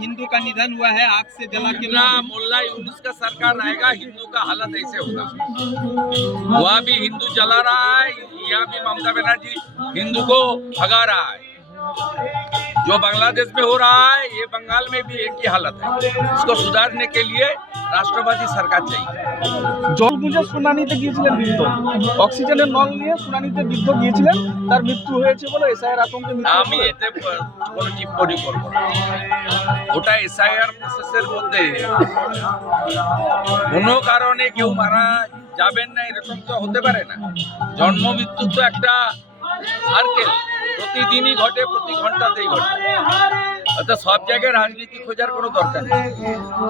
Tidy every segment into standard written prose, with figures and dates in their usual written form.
हिंदू का निधन हुआ है, आग से जला के मुल्ला यूनुस का सरकार रहेगा, हिंदू का हालत ऐसे होगा। वहाँ भी हिंदू जला रहा है, यहाँ भी ममता बनर्जी हिंदू को भगा रहा है। जो बांग्लादेश में हो रहा है, ये बंगाल में भी एक ही हालत है। इसको सुधारने के लिए রাষ্ট্রবাদী সরকার চাই। জল বুঝে শুনানিতে গিয়েছিলেন বৃদ্ধ, অক্সিজেনের নল নিয়ে শুনানিতে বৃদ্ধ গিয়েছিলেন, তার মৃত্যু হয়েছে বলে এসআইআর আতঙ্কে আমি এতে কোনো টিপ্পণী করব না। ওটা এসআইআর প্রসেসের মধ্যে কোনো কারণে কেউ মারা যাবেন না এরকম তো হতে পারে না। জন্ম মৃত্যু তো একটা সার্কেল, প্রতিদিনই ঘটে, প্রতি ঘন্টাতেই ঘটে। অর্থাৎ সব জায়গায় রাজনীতি খোঁজার কোনো দরকার নেই।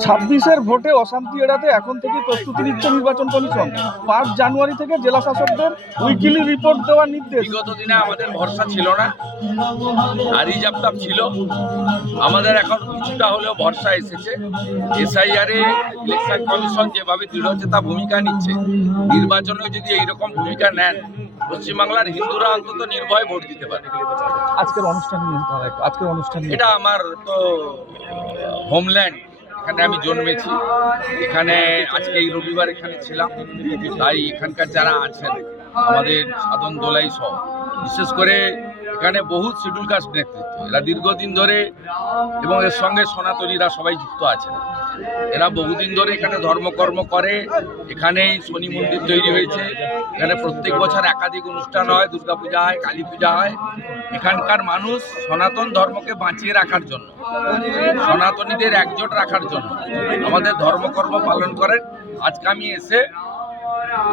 26-এর ভোটে অশান্তি এড়াতে এখন থেকে প্রস্তুতি নিচ্ছে নির্বাচন কমিশন। 5 জানুয়ারি থেকে জেলা শাসকদের উইকলি রিপোর্ট দেওয়ার নির্দেশ। বিগত দিনে আমাদের ভরসা ছিল না, আরিজাপ্তাপ ছিল, আমাদের এখন কিছুটা হলেও ভরসা এসেছে। এসআইআর এ ইলেকশন কমিশন যেভাবে দৃঢ়চেতা ভূমিকা নিচ্ছে, নির্বাচনে যদি এইরকম ভূমিকা নেন, পশ্চিমবাংলার হিন্দুরা অন্তত নির্ভয়ে ভোট দিতে পারে। আজকের অনুষ্ঠান নিয়ে আজকের অনুষ্ঠান এটা আমার তো হোমল্যান্ড, এখানে আমি জন্মেছি, এখানে আজকে এই রবিবার এখানে ছিলাম, তাই এখানকার যারা আছেন আমাদের সাধন দোলাই সহ, বিশেষ করে এখানে বহু শিডিউল কাস্ট নেতৃত্ব, এরা দীর্ঘদিন ধরে এবং এর সঙ্গে সনাতনীরা সবাই যুক্ত আছেন। এরা বহুদিন ধরে এখানে ধর্মকর্ম করে। এখানেই শনি মন্দির তৈরি হয়েছে, এখানে প্রত্যেক বছর একাধিক অনুষ্ঠান হয়, দুর্গাপূজা হয়, কালী পূজা হয়। এখানকার মানুষ সনাতন ধর্মকে বাঁচিয়ে রাখার জন্য, সনাতনীদের একজোট রাখার জন্য আমাদের ধর্মকর্ম পালন করেন। আজকে আমি এসে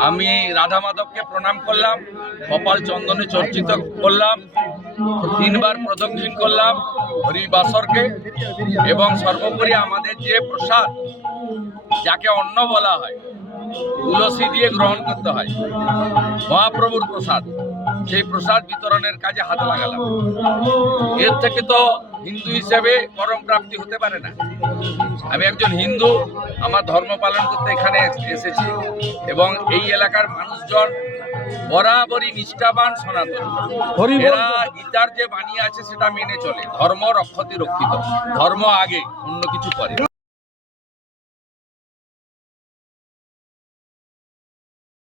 আমি রাধা মাধবকে প্রণাম করলাম, কপাল চন্দনে চর্চিত করলাম, 3 বার প্রদক্ষিণ করলাম হরিবাসরকে, এবং সর্বোপরি আমাদের যে প্রসাদ, যাকে অন্ন বলা হয়, তুলসী দিয়ে গ্রহণ করতে হয়, মহাপ্রভুর প্রসাদ, সেই প্রসাদ বিতরণের কাজে হাত লাগালাম। এর থেকে তো হিন্দু হিসেবে পরম প্রাপ্তি হতে পারে না। আমি একজন হিন্দু, আমার ধর্ম পালন করতে এখানে এসেছি, এবং এই এলাকার মানুষজন বরাবরই নিষ্ঠাবান সনাতন। এরা গীতার যে বাণী আছে সেটা মেনে চলে। ধর্ম রক্ষতি রক্ষিত, ধর্ম আগে, অন্য কিছু পরে।